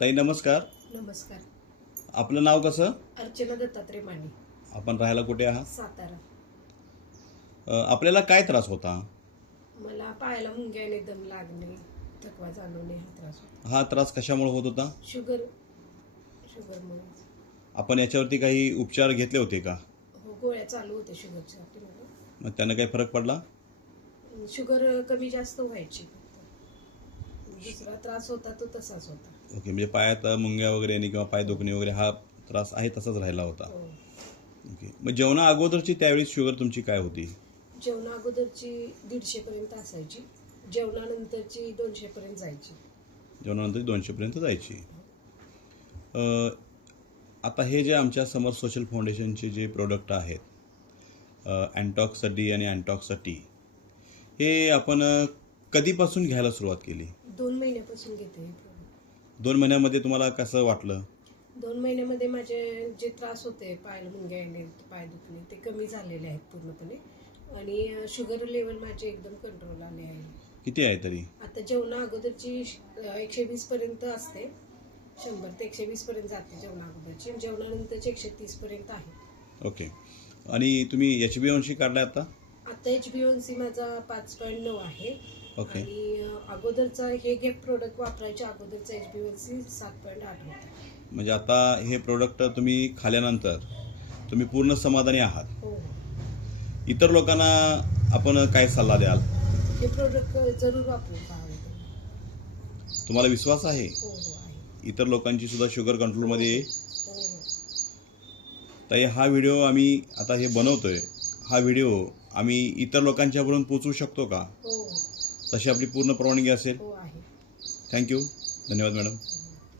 ताई नमस्कार. नमस्कार. आपलं नाव कसं? अर्चना दत्तात्रय माने. आपण राहायला कुठे आहात? सातारा. अ, आपल्याला काय त्रास होता? मला पायाला मुंग्याने दम लागणे थकवा जाणवणे हा त्रास होता. हा त्रास कशामुळे होत होता? शुगर शुगरमुळे. आपण याच्यावरती काही उपचार घेतले होते का? हो गोळ्या चालू होत्या मला मग त्यानं काही फरक पडला? शुगर कमी जास्त व्हायची. दुसरा त्रास होता तो तसाच होता. ओके म्हणजे पायात मुंग्या वगैरे येणे किंवा पाय दुखणे वगैरे हा त्रास आहे तसाच राहिला होता. हो. ओके मग जेवणा अगोदरची त्यावेळी शुगर तुमची काय होती? जेवणा अगोदरची दीडशे पर्यंत असायची जेवणानंतरची दोनशे पर्यंत जायची. जेवणानंतर दोनशेपर्यंत जायची. अ, आता हे जे आमच्या समर सोशल फाउंडेशनचे जे प्रोडक्ट आहेत अँटॉक्स डी आणि अँटॉक्स टी हे आपण अ, कधीपासून घ्यायला सुरुवात केली? महिन्यापासून घेते. दोन महिन्यामध्ये तुम्हाला कसं वाटलं? दोन महिन्यामध्ये माझे जे त्रास होते पायाला मुंग्या येणे पाय दुखणे ते कमी झालेले आहेत पूर्णपणे. आणि शुगर लेवल माझे एकदम कंट्रोल आले आहे. किती आहे तरी? आता जेवणा अगोदरची एकशे वीस पर्यंत असते. शंभर ते एकशे वीस पर्यंत जाते जेवणा अगोदरची. जेवणानंतरची एकशे तीस पर्यंत आहे. ओके. आणि तुम्ही एच बी वंशी काढलाय आता? आता एच बी वन सी माझा पाच पॉईंट नऊ आहे. ओके. आणि अगोदरचा हे घे प्रोडक्ट वापरायच्या अगोदरचा एच बी वन सी सात पॉईंट आठ होता. म्हणजे आता हे प्रोडक्ट तुम्ही खाल्यानंतर तुम्ही पूर्ण समाधानी आहात. हो हो. इतर लोकांना आपण काय सल्ला द्याल? हे प्रोडक्ट जरूर वापरून पाहावे. तुम्हाला विश्वास आहे? हो हो आहे. इतर लोकांची सुद्धा शुगर कंट्रोलमध्ये येईल. हो हो. ताई हा व्हिडिओ आम्ही आता हे बनवतोय. हा व्हिडिओ आम्ही इतर लोकांच्यापर्यंत पोचवू शकतो का? हो. तशी आपली पूर्ण परवानगी असेल. हो आहे. थँक्यू धन्यवाद मॅडम